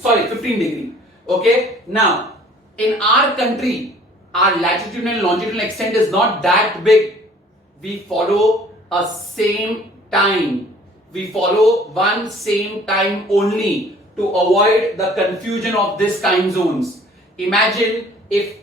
sorry, 15 degree. Okay, now in our country, our latitudinal and longitudinal extent is not that big. We follow a same time. We follow one same time only to avoid the confusion of this time zones. Imagine if,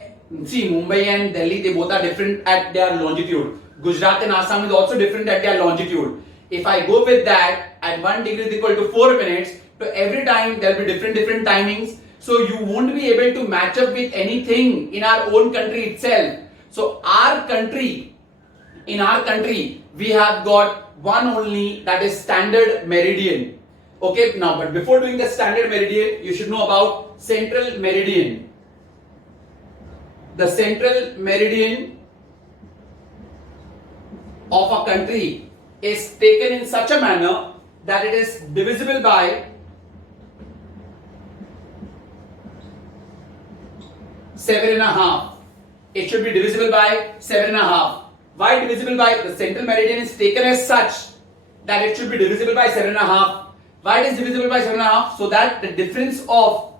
see, Mumbai and Delhi, they both are different at their longitude. Gujarat and Assam is also different at their longitude. If I go with that, and 1 degree is equal to 4 minutes, so every time there will be different timings. So you won't be able to match up with anything in our own country itself. So in our country, we have got one only, that is standard meridian. Okay, now, but before doing the standard meridian, you should know about central meridian. The central meridian of a country is taken in such a manner that it is divisible by 7.5. It should be divisible by 7.5. Why divisible by? The central meridian is taken as such that it should be divisible by 7.5. Why it is divisible by 7.5? So that the difference of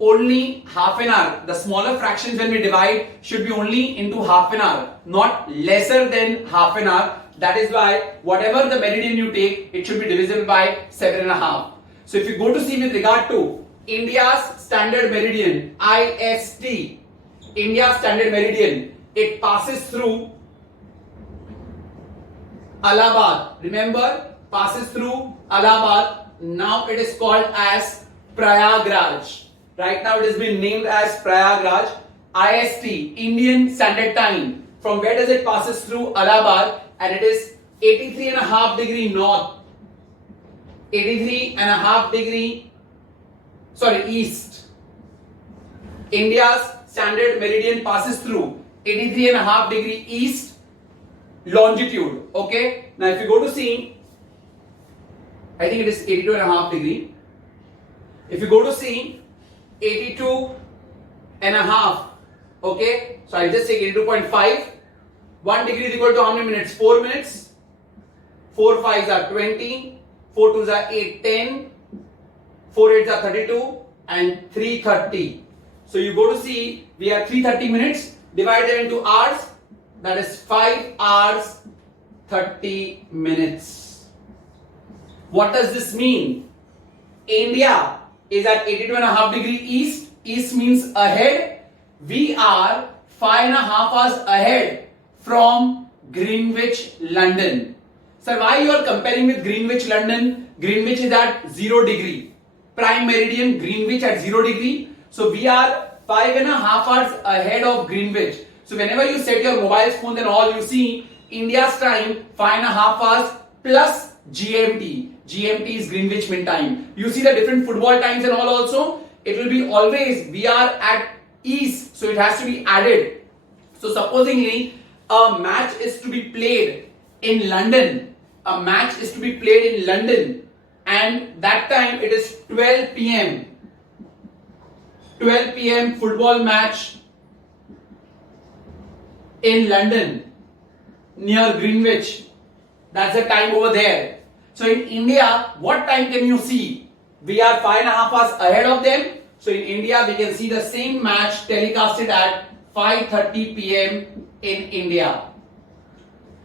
only half an hour, the smaller fractions when we divide should be only into half an hour, not lesser than half an hour. That is why whatever the meridian you take, it should be divisible by 7.5. So if you go to see with regard to India's standard meridian, IST, India's standard meridian, it passes through Allahabad. Remember, passes through Allahabad. Now it is called as Prayagraj. Right now it has been named as Prayagraj. IST, Indian Standard Time. From where does it passes through Allahabad? And it is 83.5 degree north. 83.5 degree, sorry, east. India's standard meridian passes through 83.5 degree east longitude. Okay. Now if you go to see, I think it is 82.5 degree. If you go to see 82.5, okay, so I just take 82.5. 1 degree is equal to how many minutes? 4 minutes. 4 5s are 20. 4 2s are 8, 10. 4 8s are 32. And 330. So you go to see, we have 330 minutes. Divide them into hours. That is 5 hours 30 minutes. What does this mean? India is at 82.5 degree east. East means ahead. We are 5.5 hours ahead from Greenwich, London. Sir, why you are comparing with Greenwich, London? Greenwich is at 0 degree. Prime meridian, Greenwich at 0 degree. So we are 5.5 hours ahead of Greenwich. So whenever you set your mobile phone and all, you see India's time 5.5 hours plus GMT. GMT is Greenwich Mean Time. You see the different football times and all also. It will be always, we are at east, so it has to be added. So supposingly a match is to be played in London. A match is to be played in London, and that time it is 12 p.m. 12 p.m. football match in London near Greenwich. That's the time over there. So in India, what time can you see? We are 5.5 hours ahead of them. So in India, we can see the same match telecasted at 5:30 p.m. in India.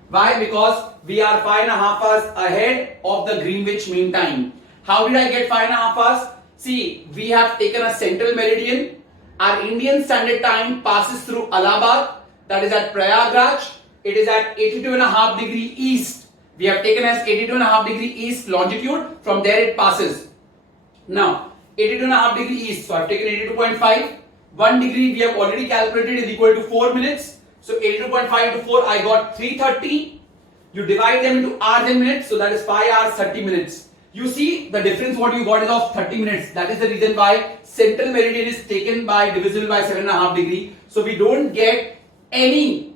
Why? Because we are 5.5 hours ahead of the Greenwich Mean Time. How did I get 5.5 hours? See, we have taken a central meridian. Our Indian Standard Time passes through Allahabad, that is at Prayagraj. It is at 82.5 degree east. We have taken as 82.5 degree east longitude. From there it passes. Now, 82.5 degree east. So I have taken 82.5. 1 degree we have already calculated is equal to 4 minutes. So 82.5 to 4, I got 330. You divide them into hours and minutes. So that is 5 hours 30 minutes. You see the difference what you got is of 30 minutes. That is the reason why central meridian is taken by divisible by 7.5 degree. So we don't get any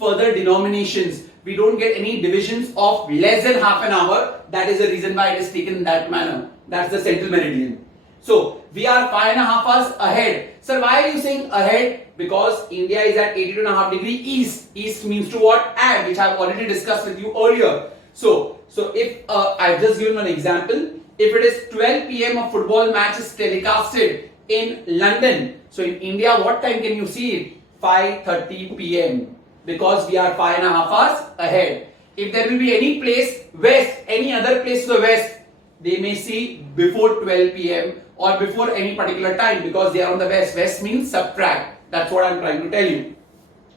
further denominations. We don't get any divisions of less than half an hour. That is the reason why it is taken in that manner. That's the central meridian. So we are 5.5 hours ahead. Sir, why are you saying ahead? Because India is at 82.5 degree east. East means to what? Add, which I have already discussed with you earlier. So if I've just given an example. if it is 12 p.m. a football match is telecasted in London, so in India what time can you see it? 5:30 p.m. because we are 5.5 hours ahead. If there will be any place west, any other place to the west, they may see before 12 p.m. or before any particular time because they are on the west. West means subtract. That's what I'm trying to tell you.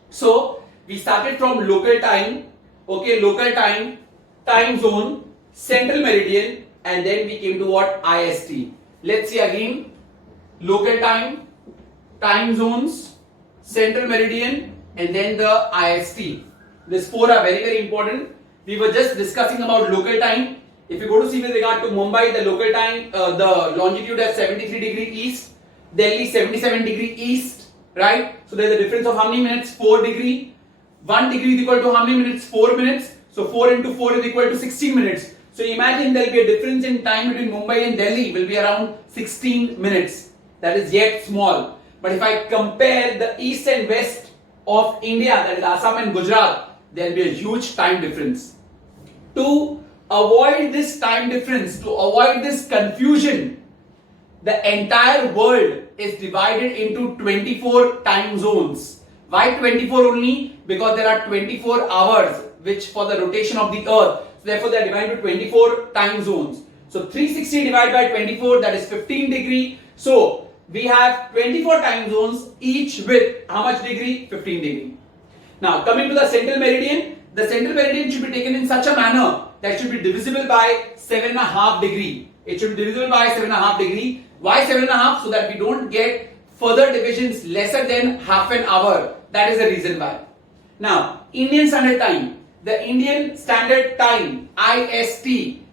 So we started from local time, okay, local time, time zone, central meridian, and then we came to what? IST. Let's see again. Local time, time zones, central meridian, and then the IST. These four are very, very important. We were just discussing about local time. If you go to see with regard to Mumbai, the local time, the longitude is 73 degree east, Delhi 77 degree east, right? So there's a difference of how many minutes? 4 degree. 1 degree is equal to how many minutes? 4 minutes. So 4 into 4 is equal to 16 minutes. So imagine there will be a difference in time between Mumbai and Delhi will be around 16 minutes. That is yet small. But if I compare the east and west of India, that is Assam and Gujarat, there will be a huge time difference. To avoid this time difference, to avoid this confusion, the entire world is divided into 24 time zones. Why 24 only? Because there are 24 hours which for the rotation of the earth. So therefore they are divided into 24 time zones. So 360 divided by 24, that is 15 degree. So we have 24 time zones, each with how much degree? 15 degree. Now coming to the central meridian, the central meridian should be taken in such a manner that should be divisible by 7.5 degree. It should be divisible by 7.5 degree. Why 7.5? So that we don't get further divisions lesser than half an hour. That is the reason why. Now, Indian Standard Time. The Indian Standard Time, IST,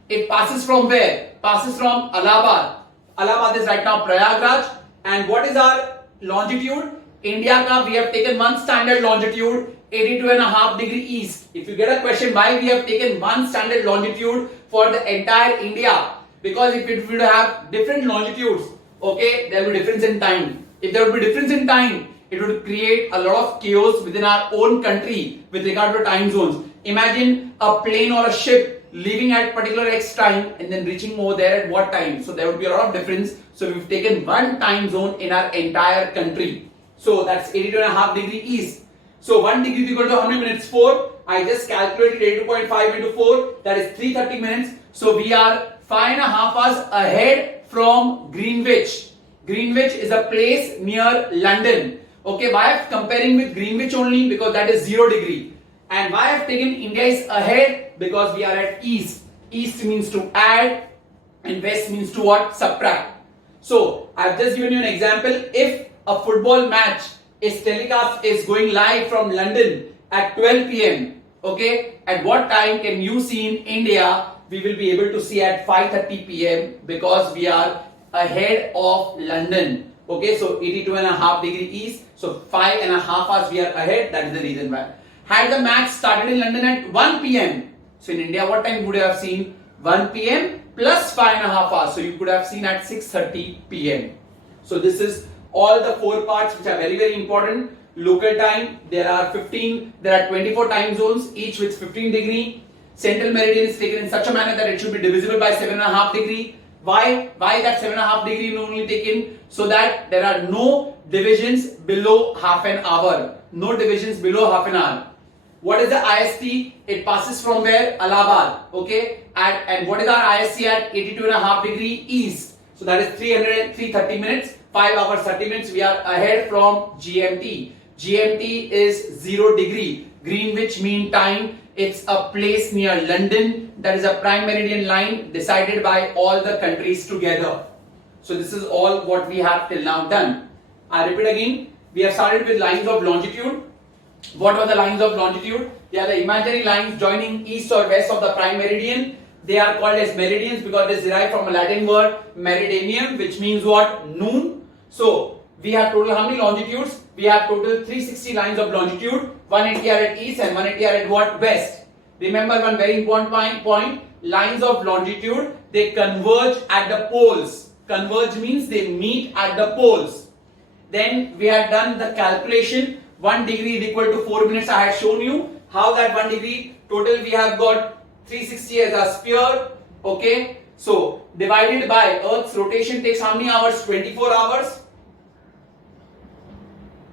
it passes from where? Passes from Allahabad. Allahabad is right now Prayagraj. And what is our longitude? India ka we have taken one standard longitude, 82.5 degree east. If you get a question why we have taken one standard longitude for the entire India, because if it would have different longitudes, okay, there will be difference in time. If there would be difference in time, it would create a lot of chaos within our own country with regard to time zones. Imagine a plane or a ship leaving at particular X time and then reaching over there at what time. So there would be a lot of difference. So we've taken one time zone in our entire country. So that's 82.5 degree east. So 1 degree is equal to how many minutes? 4. I just calculated 82.5 into 4. That is 330 minutes. So we are 5.5 hours ahead from Greenwich. Greenwich is a place near London. Okay, why I am comparing with Greenwich only? Because that is 0 degree. And why I have taken India is ahead? Because we are at east. East means to add and west means to what? Subtract. So I have just given you an example. If a football match is telecast, is going live from London at 12 p.m. Okay, at what time can you see in India? We will be able to see at 5:30 p.m. because we are ahead of London. Okay, so 82.5 degree east. So 5.5 hours we are ahead. That is the reason why. Had the match started in London at 1 p.m. So in India, what time would you have seen? 1 p.m. plus 5.5 hours. So you could have seen at 6:30 p.m. So this is all the 4 parts which are very, very important. Local time, there are 24 time zones, each with 15 degree. Central meridian is taken in such a manner that it should be divisible by 7.5 degree. Why that 7.5 degree is only taken? So that there are no divisions below half an hour. No divisions below half an hour. What is the IST? It passes from where? Allahabad. Okay. And what is our IST at? 82.5 degree east. So that is 330 minutes. 5 hours 30 minutes. We are ahead from GMT. GMT is 0 degree. Greenwich Mean Time. It's a place near London. That is a prime meridian line decided by all the countries together. So this is all what we have till now done. I repeat again. We have started with lines of longitude. What were the lines of longitude? They are the imaginary lines joining east or west of the prime meridian. They are called as meridians because they derive from a Latin word meridanium, which means what? Noon. So we have total how many longitudes? We have total 360 lines of longitude. 180 are at east and 180 are at what? West. Remember one very important point. Lines of longitude, they converge at the poles. Converge means they meet at the poles. Then we have done the calculation. 1 degree is equal to 4 minutes. I had shown you how that 1 degree. Total we have got 360 as a sphere. Okay. So divided by Earth's rotation takes how many hours? 24 hours.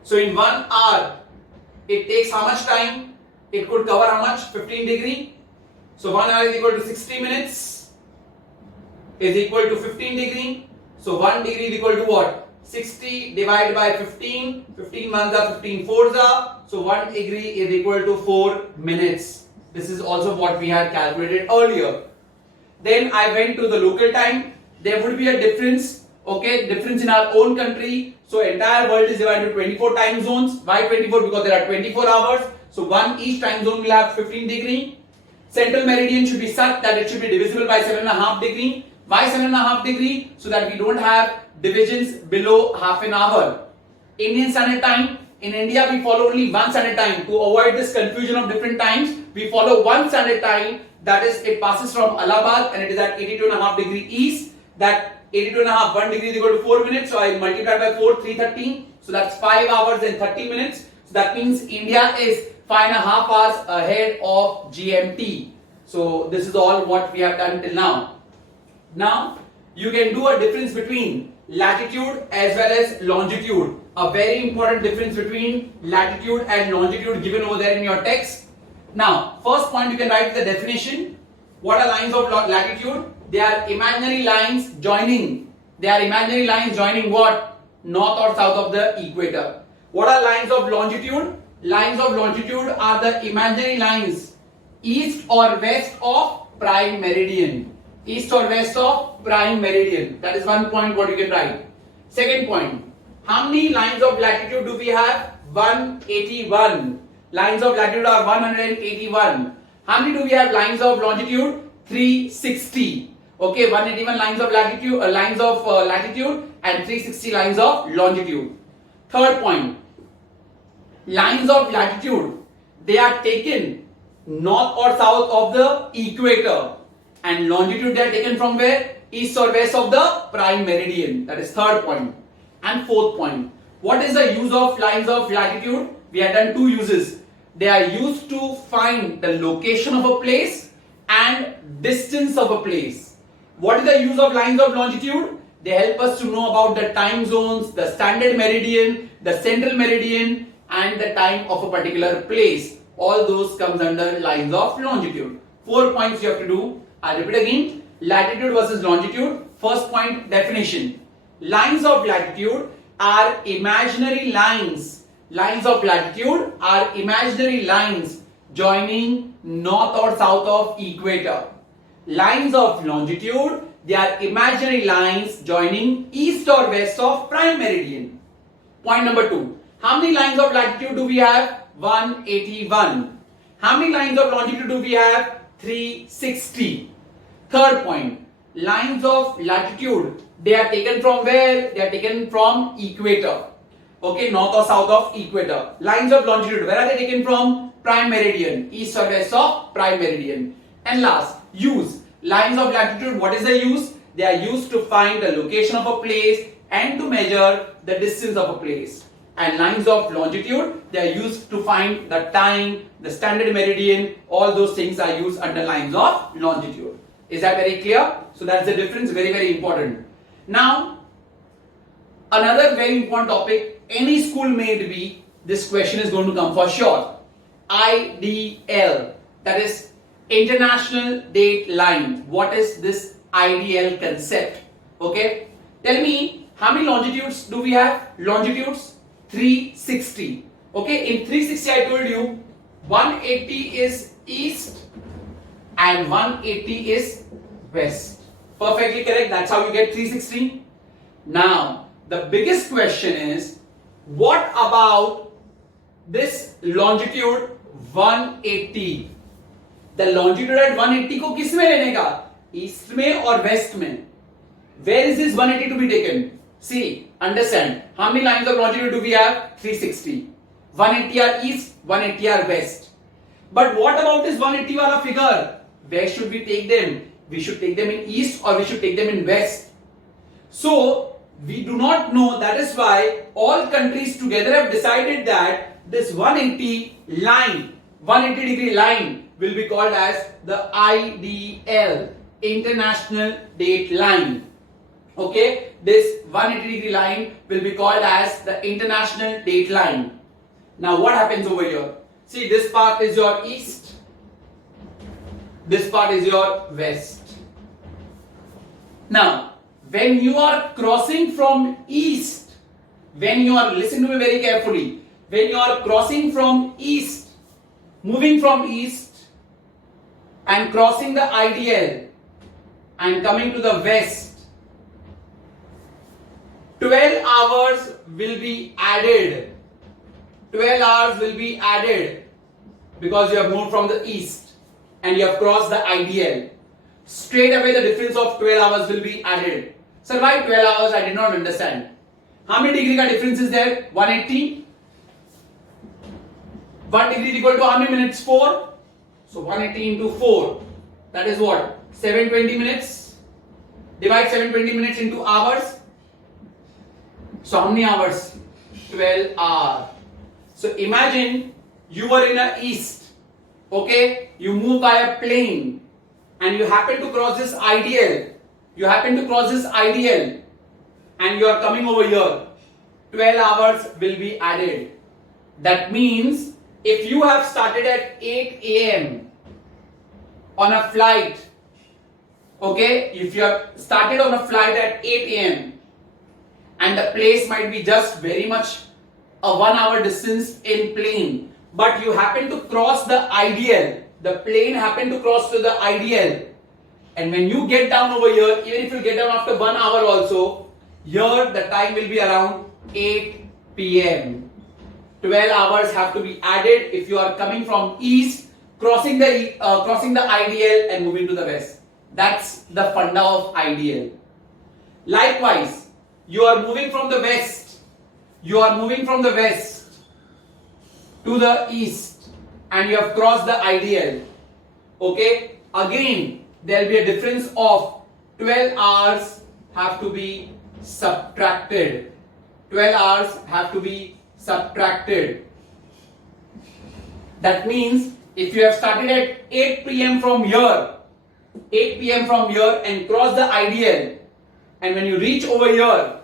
So in 1 hour, it takes how much time? It could cover how much? 15 degree. So 1 hour is equal to 60 minutes is equal to 15 degree. So 1 degree is equal to what? 60 divided by 15. 15 ones are 15 fours are. So 1 degree is equal to 4 minutes. This is also what we had calculated earlier. Then I went to the local time. There would be a difference, okay, difference in our own country. So entire world is divided into 24 time zones. Why 24? Because there are 24 hours. So one each time zone will have 15 degree. Central meridian should be such that it should be divisible by 7.5 degree. Why 7.5 degree? So that we don't have divisions below half an hour. Indian Standard Time. In India, we follow only one standard time. To avoid this confusion of different times, we follow one standard time. That is, it passes from Allahabad and it is at 82.5 degree east. That 82.5, 1 degree is equal to 4 minutes. So I multiply by 4, 330. So that's 5 hours and 30 minutes. So that means India is 5.5 hours ahead of GMT. So this is all what we have done till now. Now, you can do a difference between latitude as well as longitude. A very important difference between latitude and longitude given over there in your text. Now, first point you can write the definition. What are lines of latitude? They are imaginary lines joining. They are imaginary lines joining what? North or south of the equator. What are lines of longitude? Lines of longitude are the imaginary lines east or west of prime meridian. East or west of prime meridian. That is one point what you can write. Second point. How many lines of latitude do we have? 181. Lines of latitude are 181. How many do we have lines of longitude? 360. Okay, 181 lines of latitude, latitude and 360 lines of longitude. Third point. Lines of latitude, they are taken north or south of the equator, and longitude they are taken from where? East or west of the prime meridian. That is third point. And fourth point, what is the use of lines of latitude? We have done two uses. They are used to find the location of a place and distance of a place. What is the use of lines of longitude? They help us to know about the time zones, the standard meridian, the central meridian, and the time of a particular place. All those comes under lines of longitude. 4 points you have to do. I repeat again, latitude versus longitude. First point, definition. Lines of latitude are imaginary lines. Lines of latitude are imaginary lines joining north or south of equator. Lines of longitude, they are imaginary lines joining east or west of prime meridian. Point number 2. How many lines of latitude do we have? 181. How many lines of longitude do we have? 360. Third point. Lines of latitude, they are taken from where? They are taken from equator. Okay, north or south of equator. Lines of longitude, where are they taken from? Prime meridian, east or west of prime meridian. And last, use. Lines of latitude, what is the use? They are used to find the location of a place and to measure the distance of a place. And lines of longitude, they are used to find the time, the standard meridian, all those things are used under lines of longitude. Is that very clear? So that's the difference, very, very important. Now, another very important topic, any school may be, this question is going to come for sure. IDL, that is International Date Line. What is this IDL concept? Okay, tell me, how many longitudes do we have? Longitudes 360. Okay, in 360 I told you 180 is east and 180 is west. Perfectly correct. That's how you get 360. Now, the biggest question is, what about this longitude 180? The longitude at 180 को किस में लेने का? East में और west में. Where is this 180 to be taken? See, understand. How many lines of longitude do we have? 360. 180 are east, 180 are west. But what about this 180 wala figure? Where should we take them? We should take them in east or we should take them in west. So, we do not know. That is why all countries together have decided that this 180 line, 180 degree line will be called as the IDL. international date line. Okay, this 180 degree line will be called as the international date line. Now what happens over here? See, this part is your east, this part is your west. Now when you are crossing from east, when you are, listen to me very carefully, when you are crossing from east, moving from east and crossing the IDL and coming to the west, 12 hours will be added. 12 hours will be added because you have moved from the east and you have crossed the IDL. Straight away the difference of 12 hours will be added. Sir, why 12 hours? I did not understand. How many degree ka difference is there? 180. 1 degree is equal to how many minutes? 4. So 180 into 4. That is what? 720 minutes. Divide 720 minutes into hours. So how many hours? 12 hours. So imagine you were in a east. Okay? You move by a plane and you happen to cross this IDL. You happen to cross this IDL and you are coming over here. 12 hours will be added. That means if you have started at 8 a.m. on a flight, okay, if you have started on a flight at 8 a.m. and the place might be just very much a 1 hour distance in plane, but you happen to cross the IDL, the plane happened to cross to the IDL, and when you get down over here, even if you get down after 1 hour also, here the time will be around 8 p.m. 12 hours have to be added if you are coming from east, crossing the IDL and moving to the west. That's the funda of IDL. Likewise, you are moving from the west. You are moving from the west to the east and you have crossed the IDL. Okay, again there will be a difference of 12 hours have to be subtracted. 12 hours have to be subtracted. That means if you have started at 8 p.m. from here, 8 p.m. from here and cross the IDL, and when you reach over here,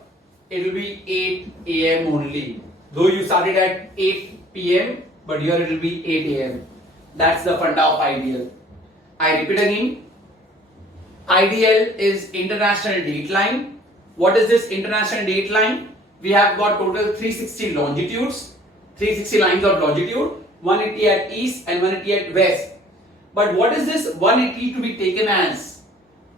it will be 8 a.m. only. Though you started at 8 p.m., but here it will be 8 a.m. That's the funda of IDL. I repeat again. IDL is international date line. What is this international date line? We have got total 360 longitudes, 360 lines of longitude, 180 at east and 180 at west. But what is this 180 to be taken as?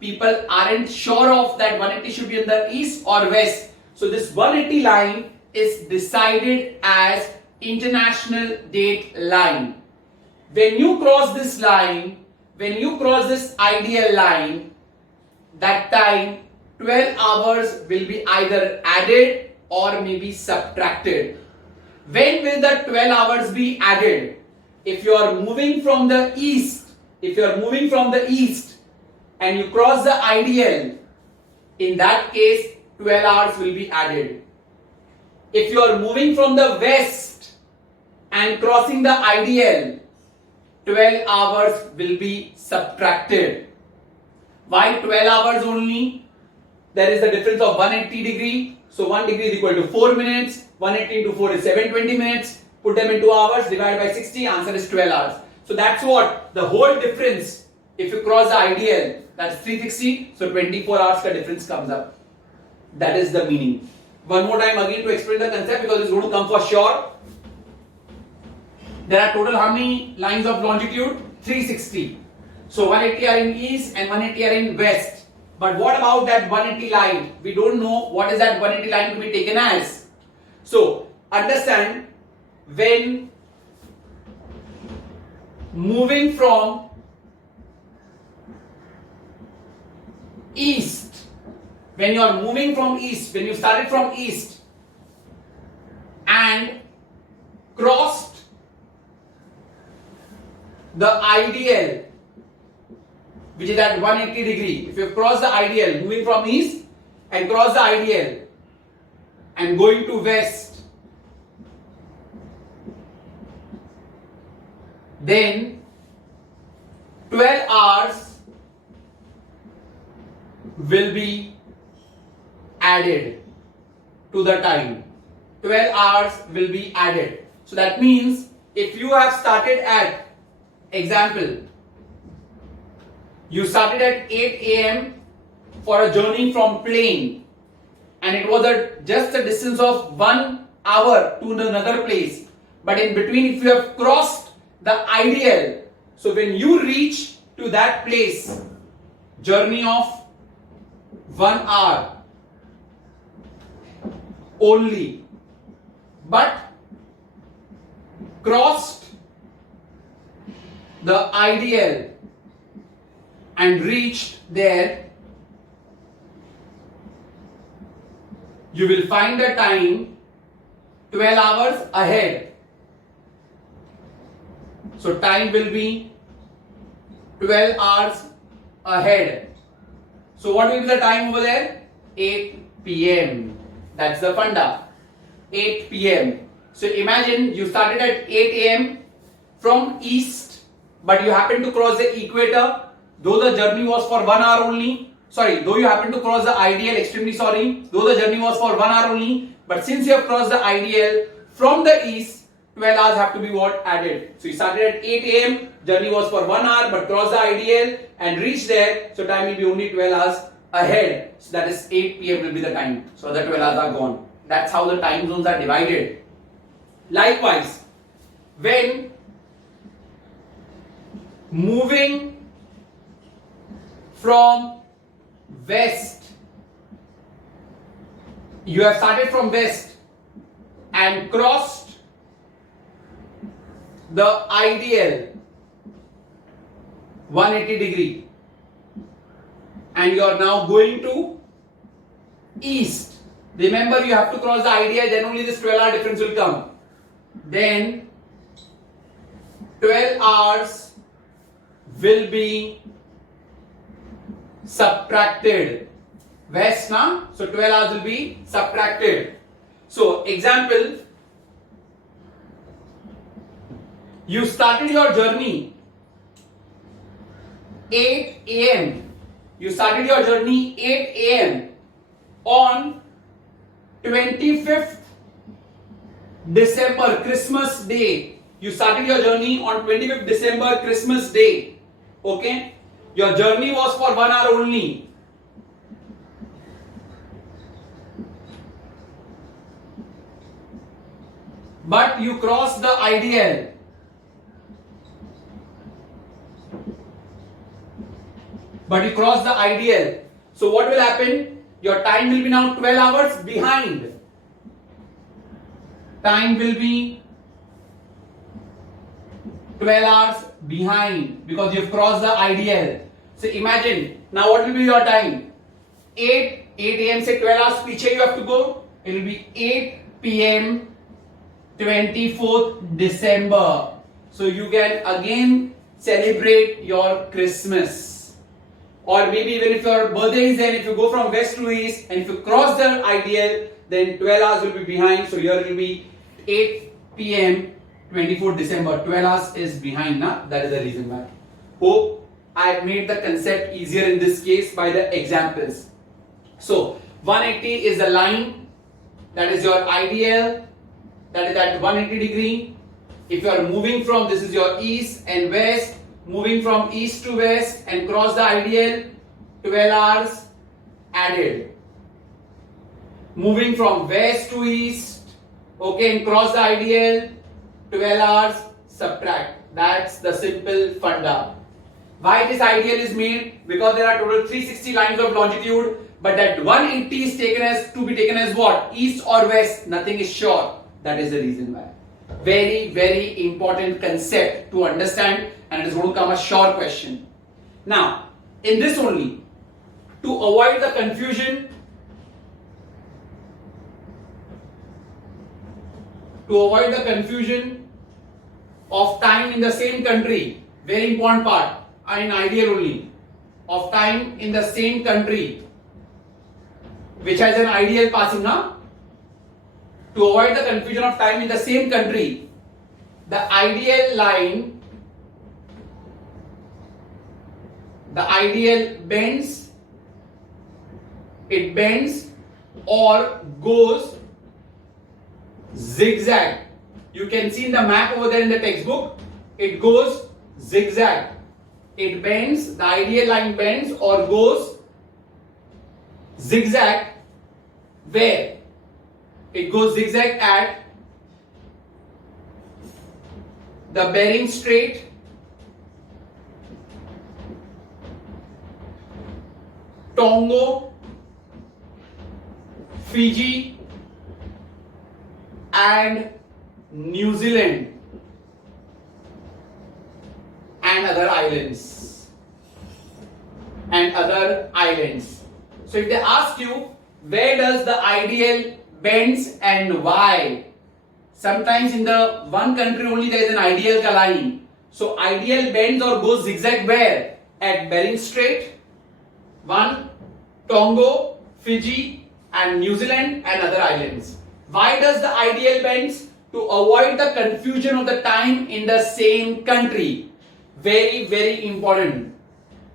People aren't sure of that 180 should be in the east or west. So this 180 line is decided as international date line. When you cross this line, when you cross this IDL line, that time 12 hours will be either added or maybe subtracted. When will the 12 hours be added? If you are moving from the east, if you are moving from the east and you cross the IDL, in that case 12 hours will be added. If you are moving from the west and crossing the IDL, 12 hours will be subtracted. Why 12 hours only? There is a difference of 180 degree. So 1 degree is equal to 4 minutes. 180 into 4 is 720 minutes. Put them into hours, divide by 60, answer is 12 hours. So that's what the whole difference. If you cross the IDL, that's 360. So 24 hours ka difference comes up. That is the meaning. One more time again to explain the concept because it's going to come for sure. There are total how many lines of longitude? 360. So 180 are in east and 180 are in west. But what about that 180 line? We don't know what is that 180 line to be taken as. So understand, when moving from east, when you are moving from east, when you started from east and crossed the IDL, which is at 180 degree. If you cross the IDL, moving from east and cross the IDL and going to west, then 12 hours will be added to the time. 12 hours will be added. So that means if you have started at, example, you started at 8 a.m. for a journey from plane, and it was just a distance of 1 hour to another place. But in between, if you have crossed the ideal, so when you reach to that place, journey of 1 hour only, but crossed the ideal and reached there, you will find the time 12 hours ahead. So time will be 12 hours ahead. So what will be the time over there? 8 p.m. That's the funda. 8 p.m. So imagine you started at 8 a.m. from east, but you happen to cross the equator, though the journey was for 1 hour only. Sorry, though you happen to cross the ideal, extremely sorry, though the journey was for 1 hour only, but since you have crossed the ideal from the east, 12 hours have to be what? Added. So you started at 8 a.m., journey was for 1 hour, but crossed the ideal and reached there, so time will be only 12 hours ahead. So that is 8 p.m. will be the time. So the 12 hours are gone. That's how the time zones are divided. Likewise, when moving from west, you have started from west and crossed the ideal 180 degree, and you are now going to east. Remember, you have to cross the ideal, then only this 12 hour difference will come. Then 12 hours will be subtracted. West, na? So 12 hours will be subtracted. So example, you started your journey 8 a.m. You started your journey 8 a.m. on 25th December, Christmas Day. You started your journey on 25th December, Christmas Day. Okay? Your journey was for 1 hour only. But you crossed the ideal. So what will happen? Your time will be now 12 hours behind. Time will be 12 hours behind because you have crossed the ideal. So imagine, now what will be your time? 8 a.m. say 12 hours piche you have to go. It will be 8 p.m. 24th December. So you can again celebrate your Christmas. Or maybe even if your birthday is there, if you go from west to east and if you cross the ideal, then 12 hours will be behind. So here it will be 8 p.m. 24th December. 12 hours is behind. Na? That is the reason why. Hope I have made the concept easier in this case by the examples. So 180 is the line. That is your ideal. That is at 180 degree. If you are moving from, this is your east and west. Moving from east to west and cross the ideal, 12 hours added. Moving from west to east, okay, and cross the ideal, 12 hours subtract. That's the simple funda. Why this ideal is made? Because there are total 360 lines of longitude, but that 180 is taken as to be taken as what? East or west? Nothing is sure. That is the reason why. Very, very important concept to understand, and it is going to come a sure question. Now, in this only, to avoid the confusion, of time in the same country, very important part, in ideal only, of time in the same country, which has an ideal passing now. To avoid the confusion of time in the same country, the ideal line, the ideal bends it bends or goes zigzag. You can see in the map over there in the textbook, it goes zigzag. It bends, the ideal line bends or goes zigzag. Where? It goes zigzag at the Bering Strait, Tonga, Fiji and New Zealand and other islands. So if they ask you where does the ideal bends and why, sometimes in the one country only there is an ideal line. So ideal bends or goes zigzag where? At Bering Strait, one, Tonga, Fiji and New Zealand and other islands. Why does the ideal bends? To avoid the confusion of the time in the same country. Very, very important.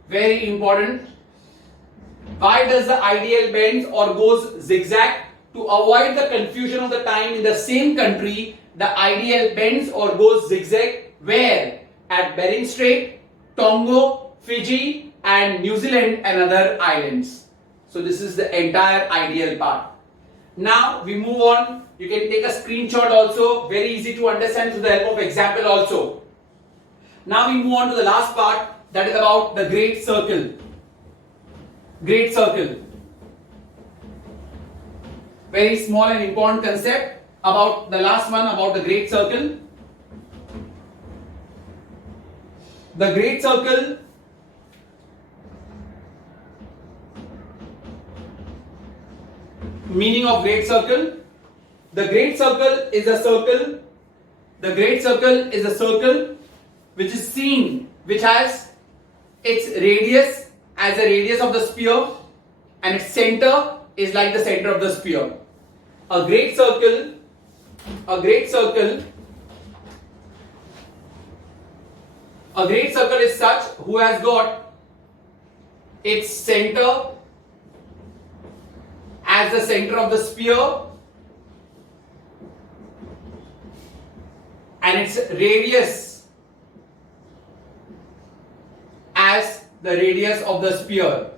Very important. Why does the ideal bends or goes zigzag? To avoid the confusion of the time in the same country, the ideal bends or goes zigzag where? At Bering Strait, Tonga, Fiji and New Zealand and other islands. So this is the entire ideal part. Now we move on. You can take a screenshot also, very easy to understand through the help of example also. Now we move on to the last part, that is about the great circle. Great circle. Very small and important concept about the last one, about the great circle. The great circle meaning of great circle. The great circle is a circle. The great circle is a circle which is seen, which has its radius as the radius of the sphere and its center is like the center of the sphere. A great circle is such who has got its center as the center of the sphere and its radius as the radius of the sphere.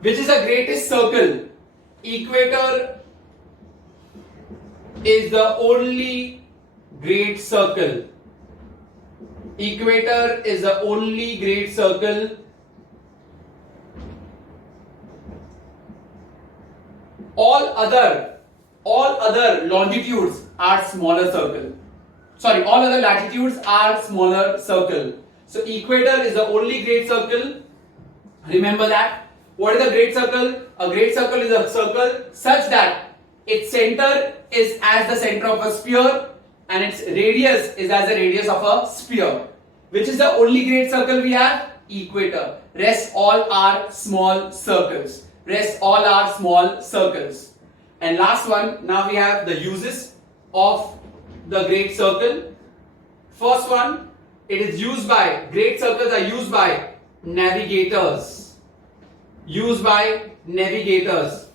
Which is the greatest circle? Equator is the only great circle. Equator is the only great circle. All other longitudes are smaller circle. Sorry, all other latitudes are smaller circle. So equator is the only great circle. Remember that. What is a great circle? A great circle is a circle such that its center is as the center of a sphere and its radius is as the radius of a sphere. Which is the only great circle we have? Equator. Rest all are small circles. Rest all are small circles. And last one, now we have the uses of the great circle. First one, it is used by, great circles are used by navigators. Used by navigators.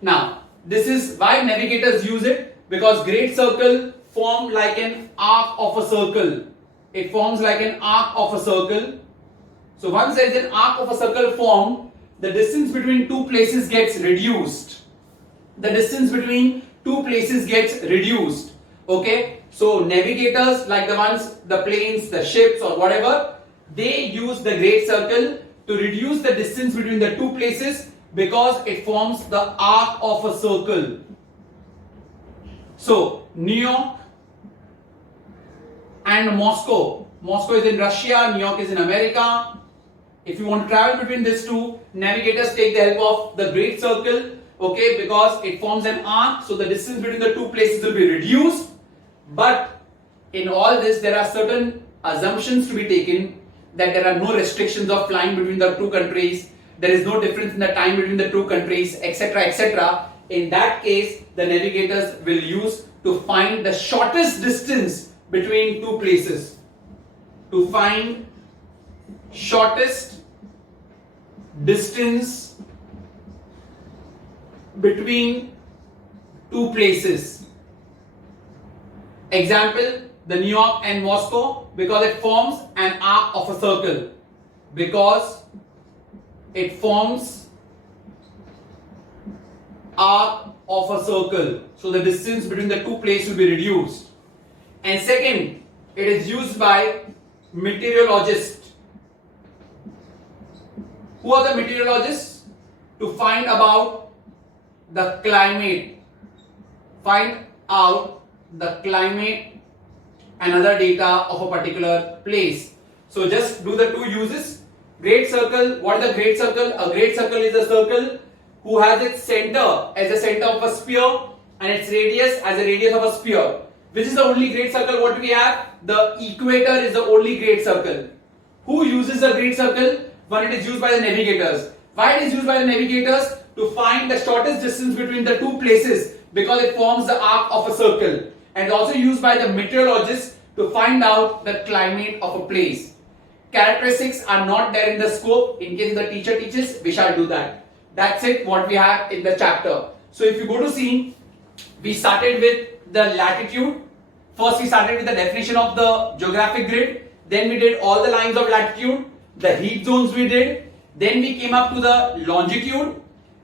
Now, this is why navigators use it, because great circle form like an arc of a circle. It forms like an arc of a circle. So once there is an arc of a circle formed, the distance between two places gets reduced. The distance between two places gets reduced. Okay, so navigators, like the ones, the planes, the ships or whatever, they use the great circle to reduce the distance between the two places because it forms the arc of a circle. So New York and Moscow. Moscow is in Russia, New York is in America. If you want to travel between these two, navigators take the help of the great circle, okay, because it forms an arc, so the distance between the two places will be reduced. But in all this, there are certain assumptions to be taken, that there are no restrictions of flying between the two countries, there is no difference in the time between the two countries, etc., etc. In that case, the navigators will use to find the shortest distance between two places. To find shortest distance between two places. Example, the New York and Moscow, because it forms an arc of a circle. Because it forms arc of a circle. So the distance between the two places will be reduced. And second, it is used by meteorologists. Who are the meteorologists? To find about the climate. Find out the climate and other data of a particular place. So just do the two uses. Great circle. What is a great circle? A great circle is a circle who has its center as the center of a sphere and its radius as a radius of a sphere. Which is the only great circle what we have? The equator is the only great circle. Who uses the great circle? When it is used by the navigators. Why it is used by the navigators? To find the shortest distance between the two places, because it forms the arc of a circle. And also used by the meteorologists to find out the climate of a place. Characteristics are not there in the scope. In case the teacher teaches, we shall do that. That's it what we have in the chapter. So if you go to see, we started with the latitude. First we started with the definition of the geographic grid. Then we did all the lines of latitude. The heat zones we did. Then we came up to the longitude.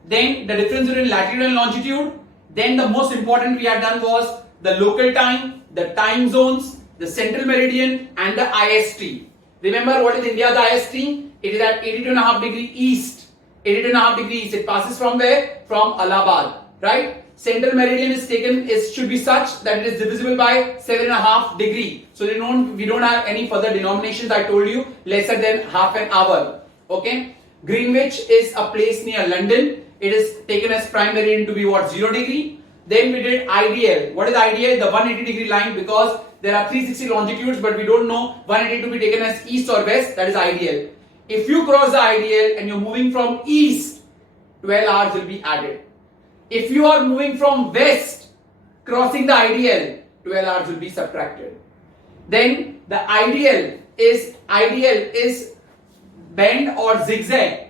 Then the difference between latitude and longitude. Then the most important we had done was the local time, the time zones, the central meridian and the IST. Remember what is India's IST? It is at 82.5 degree east. 82.5 degree east. It passes from where? From Allahabad. Right? Central meridian is taken, should be such that it is divisible by 7.5 degree. So we don't have any further denominations. I told you lesser than half an hour. Okay. Greenwich is a place near London. It is taken as prime meridian to be what? 0 degree. Then we did IDL. What is IDL? The 180 degree line, because there are 360 longitudes, but we don't know 180 to be taken as east or west. That is IDL. If you cross the IDL and you're moving from east, 12 hours will be added. If you are moving from west, crossing the IDL, 12 hours will be subtracted. Then the ideal is bend or zigzag.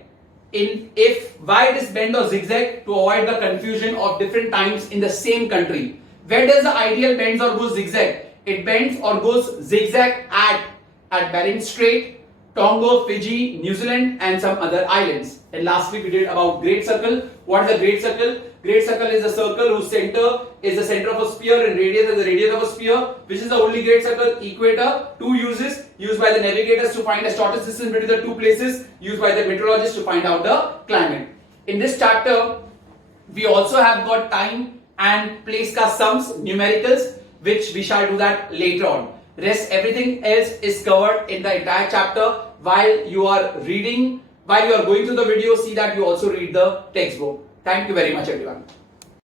Why it is bend or zigzag? To avoid the confusion of different times in the same country. Where does the ideal bends or goes zigzag? It bends or goes zigzag at Bering Strait, Tonga, Fiji, New Zealand and some other islands. And lastly we did about great circle. What is a great circle? Great circle is a circle whose center is the center of a sphere and radius is the radius of a sphere. Which is the only great circle? Equator. Two uses. Used by the navigators to find the shortest distance between the two places. Used by the meteorologists to find out the climate. In this chapter, we also have got time and place ka sums, numericals, which we shall do that later on. Rest everything else is covered in the entire chapter. While you are reading, while you are going through the video, see that you also read the textbook. Thank you very much everyone.